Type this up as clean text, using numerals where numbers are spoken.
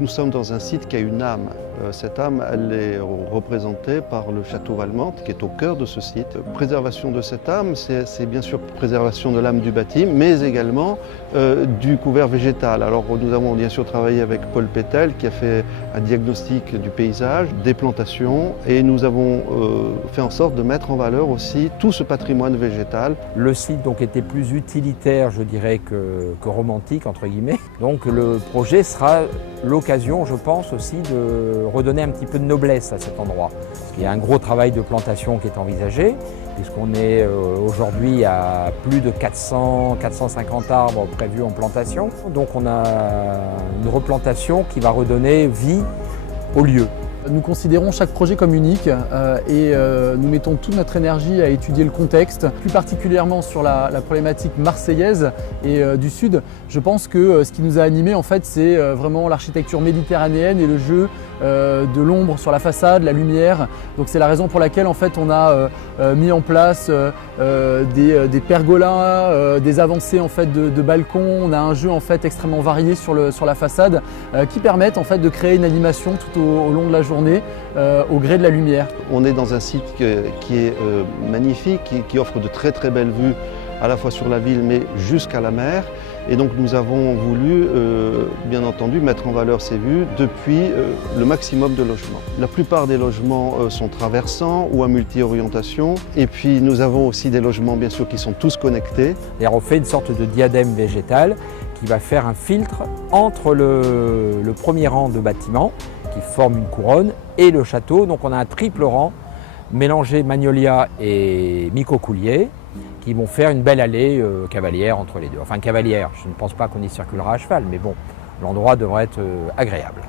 nous sommes dans un site qui a une âme. Cette âme, elle est représentée par le château Valmante qui est au cœur de ce site. Préservation de cette âme, c'est bien sûr préservation de l'âme du bâti, mais également du couvert végétal. Alors nous avons bien sûr travaillé avec Paul Pétel qui a fait un diagnostic du paysage, des plantations, et nous avons fait en sorte de mettre en valeur aussi tout ce patrimoine végétal. Le site donc était plus utilitaire, je dirais, que romantique, entre guillemets. Donc le projet sera l'occasion, je pense, aussi de redonner un petit peu de noblesse à cet endroit. Il y a un gros travail de plantation qui est envisagé, puisqu'on est aujourd'hui à plus de 450 arbres prévus en plantation. Donc on a une replantation qui va redonner vie au lieu. Nous considérons chaque projet comme unique et nous mettons toute notre énergie à étudier le contexte, plus particulièrement sur la problématique marseillaise et du Sud. Je pense que ce qui nous a animés, en fait, c'est vraiment l'architecture méditerranéenne et le jeu de l'ombre sur la façade, la lumière. Donc c'est la raison pour laquelle en fait, on a mis en place des pergolas, des avancées en fait, de balcons. On a un jeu en fait, extrêmement varié sur la façade qui permettent en fait, de créer une animation tout au long de la journée au gré de la lumière. On est dans un site qui est magnifique, qui offre de très très belles vues à la fois sur la ville mais jusqu'à la mer. Et donc nous avons voulu, bien entendu, mettre en valeur ces vues depuis le maximum de logements. La plupart des logements sont traversants ou à multi-orientation. Et puis nous avons aussi des logements, bien sûr, qui sont tous connectés. Et on fait une sorte de diadème végétal qui va faire un filtre entre le premier rang de bâtiments qui forme une couronne et le château. Donc on a un triple rang mélangé magnolia et micocoulier qui vont faire une belle allée cavalière entre les deux. Enfin cavalière, je ne pense pas qu'on y circulera à cheval, mais bon, l'endroit devrait être agréable.